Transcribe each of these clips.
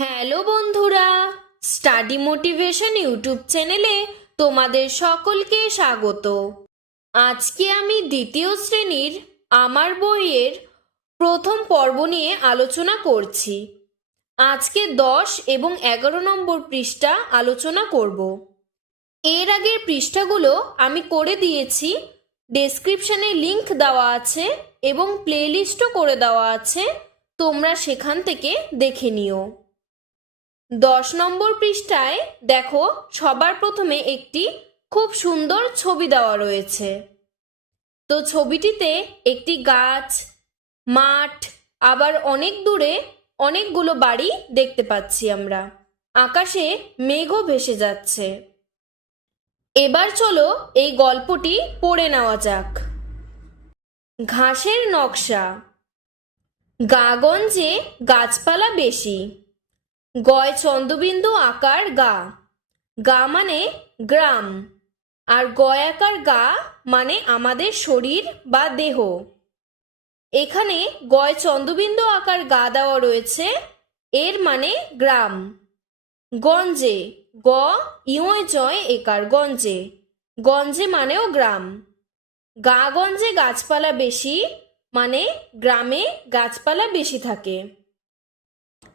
Hello বন্ধুরা study motivation YouTube চ্যানেলে তোমাদের সকলকে স্বাগত। আজকে আমি দ্বিতীয় শ্রেণির আমার বইয়ের প্রথম পর্ব নিয়ে আলোচনা করছি। আজকে দশ এবং এগারো নম্বর পৃষ্ঠা আলোচনা করব। এর আগের পৃষ্ঠাগুলো আমি করে দিয়েছি ডেসক্রিপশনে লিংক দেওয়া আছে এবং প্লেলিস্টও করে দেওয়া আছে, তোমরা সেখান থেকে দেখে নিও। দশ নম্বর পৃষ্ঠায় দেখো, সবার প্রথমে একটি খুব সুন্দর ছবি দেওয়া রয়েছে। তো ছবিটিতে একটি গাছ, মাঠ, আবার অনেক দূরে অনেকগুলো বাড়ি দেখতে পাচ্ছি আমরা। আকাশে মেঘও ভেসে যাচ্ছে। এবার চলো এই গল্পটি পড়ে নেওয়া যাক। ঘাসের নকশা। গাগঞ্জে গাছপালা বেশি গয় চন্দ্রবিন্দু আকার গা। গা মানে গ্রাম, আর গয় আকার গা মানে আমাদের শরীর বা দেহ। এখানে গয় চন্দ্রবিন্দু আকার গা দেওয়া রয়েছে, এর মানে গ্রাম। গঞ্জে, গ ইয় জয় একার গঞ্জে। গঞ্জে মানেও গ্রাম। গা গঞ্জে গাছপালা বেশি মানে গ্রামে গাছপালা বেশি থাকে।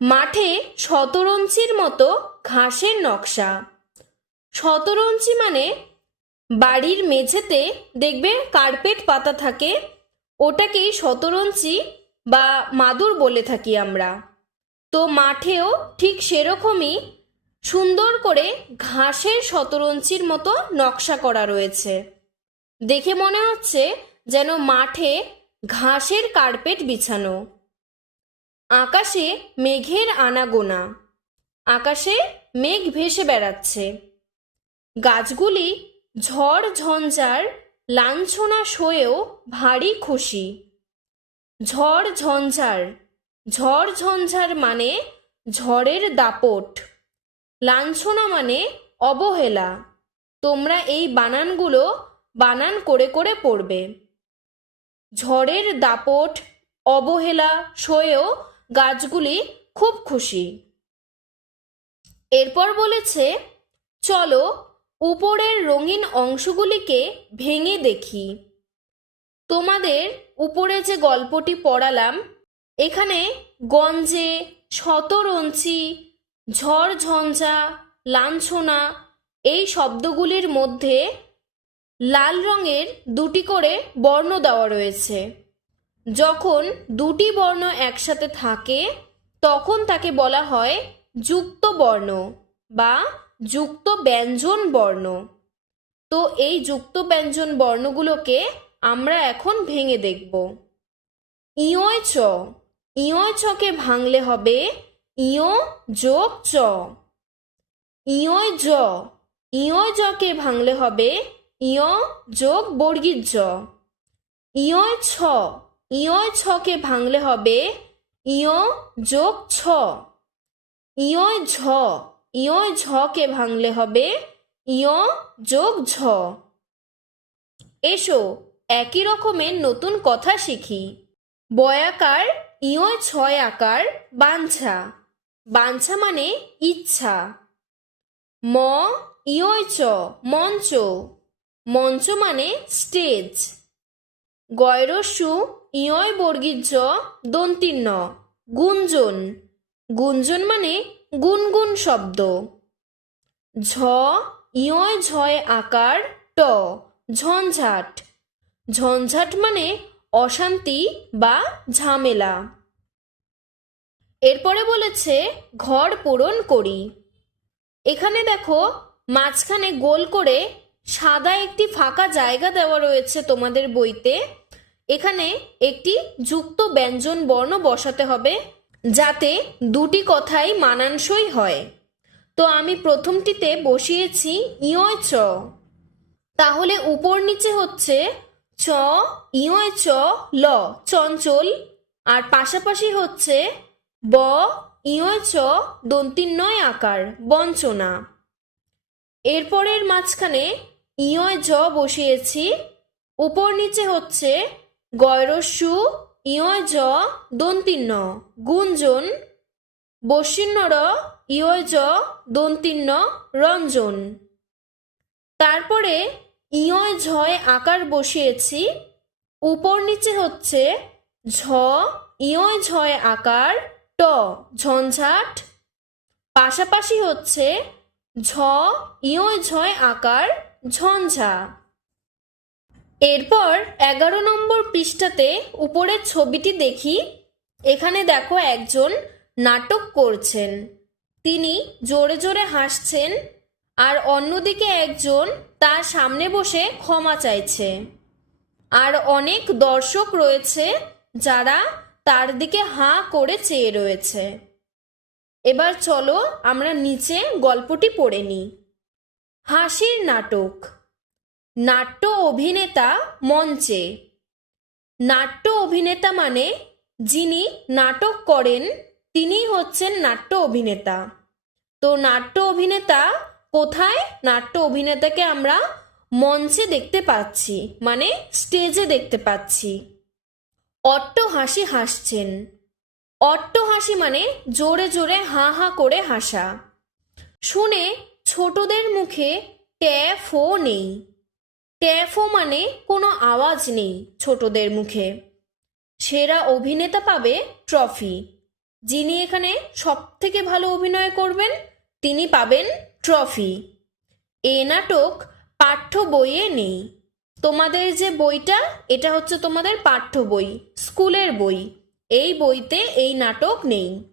মাঠে শতরঞ্চির মতো ঘাসের নকশা। শতরঞ্চি মানে বাড়ির মেঝেতে দেখবে কার্পেট পাতা থাকে, ওটাকেই শতরঞ্চি বা মাদুর বলে থাকি আমরা। তো মাঠেও ঠিক সেরকমই সুন্দর করে ঘাসের শতরঞ্চির মতো নকশা করা রয়েছে। দেখে মনে হচ্ছে যেন মাঠে ঘাসের কার্পেট বিছানো। আকাশে মেঘের আনাগোনা। আকাশে মেঘ ভেসে বেড়াচ্ছে। গাছগুলি ঝড় ঝঞ্ঝার লাঞ্ছনা সয়েও ভারী খুশি। ঝড় ঝঞ্ঝার ঝড় ঝঞ্ঝার মানে ঝড়ের দাপট। লাঞ্ছনা মানে অবহেলা। তোমরা এই বানানগুলো বানান করে করে পড়বে। ঝড়ের দাপট, অবহেলা সয়েও গাছগুলি খুব খুশি। এরপর বলেছে, চলো উপরের রঙিন অংশগুলিকে ভেঙে দেখি। তোমাদের উপরে যে গল্পটি পড়ালাম, এখানে গঞ্জে, শতরঞ্চি ঝড় ঝঞ্ঝা লাঞ্ছনা, এই শব্দগুলির মধ্যে লাল রঙের দুটি করে বর্ণ দেওয়া রয়েছে। যখন দুটি বর্ণ একসাথে থাকে, তখন তাকে বলা হয় যুক্ত বর্ণ বা যুক্ত ব্যঞ্জন বর্ণ। তো এই যুক্ত ব্যঞ্জন বর্ণগুলোকে আমরা এখন ভেঙে দেখব। ইয় চ। ইয় চকে ভাঙলে হবে ইয় যোগ চ। ইয় জ। ইয় জকে ভাঙলে হবে ইয় যোগ বর্গীর জ। ইয় ছ। ইয় ছকে ভাঙলে হবে, ইয় যোগ ছ। ইয় ঝ ইয় ঝকে ভাঙলে হবে ইয় যোগ ঝ। এসো, একই রকমের নতুন কথা শিখি। বয়াকার ইয় ছয় আকার, বাঞ্ছা। বাঞ্ছা মানে ইচ্ছা। ম ইয় চ, মঞ্চ। মঞ্চ মানে স্টেজ। গয়রস্যু ইয় বর্গীর জ গুঞ্জন। গুঞ্জন মানে গুনগুন শব্দ। ঝ ইয় ঝয় আকার, ট, ঝঞ্ঝাট। ঝঞ্ঝাট মানে অশান্তি বা ঝামেলা। এরপরে বলেছে, ঘর পূরণ করি। এখানে দেখো, মাঝখানে গোল করে সাদা একটি ফাঁকা জায়গা দেওয়া রয়েছে তোমাদের বইতে। এখানে একটি যুক্ত ব্যঞ্জন বর্ণ বসাতে হবে, যাতে দুটি কথাই মানানসই হয়। তো আমি প্রথমটিতে বসিয়েছি ইয় চ। তাহলে উপর নিচে হচ্ছে চ ইয় চ, ল, চঞ্চল। আর পাশাপাশি হচ্ছে ব ইয় চ, দন্তিন্নয় আকার, বঞ্চনা। এরপরের মাঝখানে ইয় জ বসিয়েছি। উপর নিচে হচ্ছে গয়রস্যু ইয় জ দন্তিন্ন। গুঞ্জন, বসিন্নর, ইয়জ, দন্তিন্ন, রঞ্জন। তারপরে ইয় ঝয় আকার বসিয়েছি, উপর নিচে হচ্ছে ঝ ইয় ঝয় আকার, ট, ঝঞ্ঝাট। পাশাপাশি হচ্ছে ঝ ইয় ঝয় আকার, ঝঞ্ঝা। এরপর এগারো নম্বর পৃষ্ঠাতে উপরের ছবিটি দেখি। এখানে দেখো একজন নাটক করছেন। তিনি জোরে জোরে হাসছেন আর অন্যদিকে একজন তার সামনে বসে ক্ষমা চাইছে। আর অনেক দর্শক রয়েছে যারা তার দিকে হাঁ করে চেয়ে রয়েছে। এবার চলো আমরা নিচে গল্পটি পড়ে নিই। হাসির নাটক। নাট্য অভিনেতা মঞ্চে। নাট্য অভিনেতা মানে যিনি নাটক করেন, তিনি হচ্ছেন নাট্য অভিনেতা। তো নাট্য অভিনেতা কোথায়? নাট্য অভিনেতাকে আমরা মঞ্চে দেখতে পাচ্ছি মানে স্টেজে দেখতে পাচ্ছি। অট্ট হাসি হাসছেন। অট্ট হাসি মানে জোরে জোরে হাঁ হাঁ করে হাসা। শুনে ছোটদের মুখে ট্যাফও নেই। ট্যাফও মানে কোনো আওয়াজ নেই ছোটদের মুখে। সেরা অভিনেতা পাবে ট্রফি। যিনি এখানে সব থেকে ভালো অভিনয় করবেন, তিনি পাবেন ট্রফি। এ নাটক পাঠ্য বইয়ে নেই। তোমাদের যে বইটা, এটা হচ্ছে তোমাদের পাঠ্য বই, স্কুলের বই। এই বইতে এই নাটক নেই।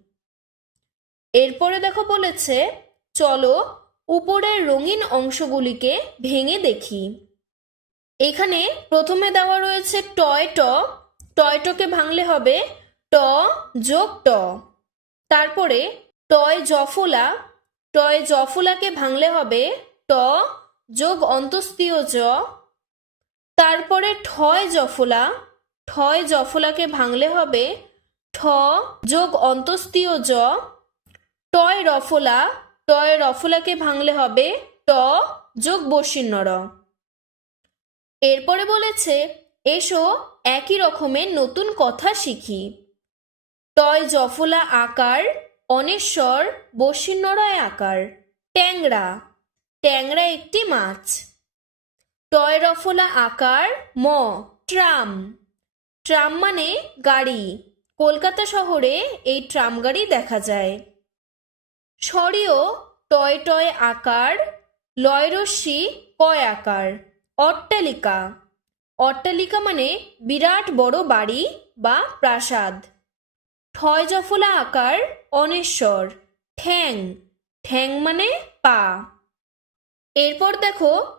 এরপরে দেখো বলেছে, চলো উপরের রঙিন অংশগুলিকে ভেঙে দেখি। এখানে প্রথমে দেওয়া রয়েছে টয় ট। টয় টকে ভাঙলে হবে ট যোগ ট। তারপরে টয় জফলা। টয় জফলাকে ভাঙলে হবে ট যোগ অন্তস্তীয় জ। তারপরে ঠয় জফলা। ঠয় জফলাকে ভাঙলে হবে ঠ যোগ অন্তস্তীয় জ। টয় রফলা। টয় রফলাকে ভাঙলে হবে ট যোগ বসিন্নর এরপরে বলেছে, এসো, একই রকমের নতুন কথা শিখি। টয় জফলা আকার, অনেশ্বর বসিন্নরয় আকার, ট্যাংরা ট্যাংরা একটি মাছ। টয় রফলা আকার, ম, ট্রাম। ট্রাম মানে গাড়ি। কলকাতা শহরে এই ট্রাম গাড়ি দেখা যায়। সরিও টয় টয় আকার লয়রস্যি কয় আকার। অট্টালিকা। অট্টালিকা মানে বিরাট বড় বাড়ি বা প্রাসাদ। ঠয় জফলা আকার অনেশ্বর। ঠ্যাং। ঠ্যাং মানে পা। এরপর দেখো,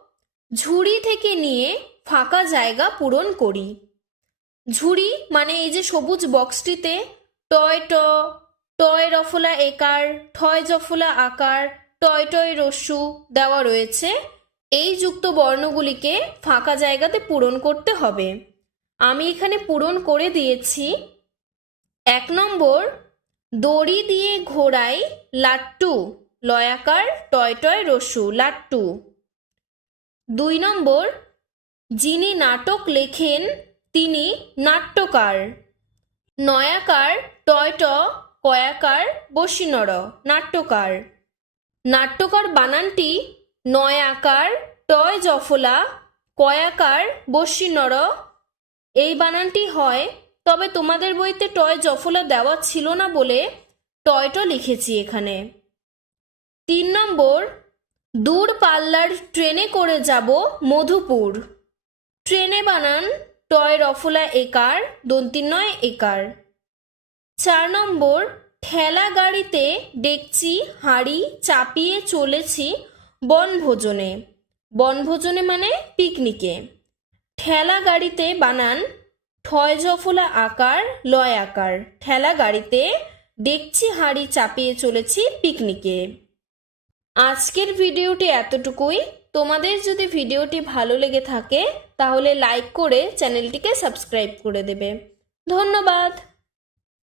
ঝুড়ি থেকে নিয়ে ফাঁকা জায়গা পূরণ করি। ঝুড়ি মানে এই যে সবুজ বক্সটিতে টয় ট, টয় রফলা একার, ঠয় জফলা আকার, টয় টয় রস্যু দেওয়া রয়েছে। এই যুক্ত বর্ণগুলিকে ফাঁকা জায়গাতে পূরণ করতে হবে। আমি এখানে পূরণ করে দিয়েছি। এক নম্বর, দড়ি দিয়ে ঘোড়াই লাট্টু, লয়াকার, টয় টয় রসু, লাট্টু। দুই নম্বর, যিনি নাটক লেখেন, তিনি নাট্যকার। নয়াকার, টয় ট, কয়াকার বসিনর নাট্যকার। নাট্যকার বানানটি নয় আকার, টয় জফলা কয়াকার বসিনর এই বানানটি হয়, তবে তোমাদের বইতে টয় জফলা দেওয়া ছিল না বলে টয়ট লিখেছি এখানে। তিন নম্বর, দূর পাল্লার ট্রেনে করে যাব মধুপুর। ট্রেনে বানান, টয় রফলা একার দন্তিনয় একার। চার নম্বর, ঠেলা গাড়িতে ডেকচি হাঁড়ি চাপিয়ে চলেছি বনভোজনে। বনভোজনে মানে পিকনিকে। ঠেলা গাড়িতে বানান ঠয় জফলা আকার, লয় আকার। ঠেলা গাড়িতে দেখছি হাঁড়ি চাপিয়ে চলেছি পিকনিকে। আজকের ভিডিওটি এতটুকুই। তোমাদের যদি ভিডিওটি ভালো লেগে থাকে, তাহলে লাইক করে চ্যানেলটিকে সাবস্ক্রাইব করে দেবে। ধন্যবাদ।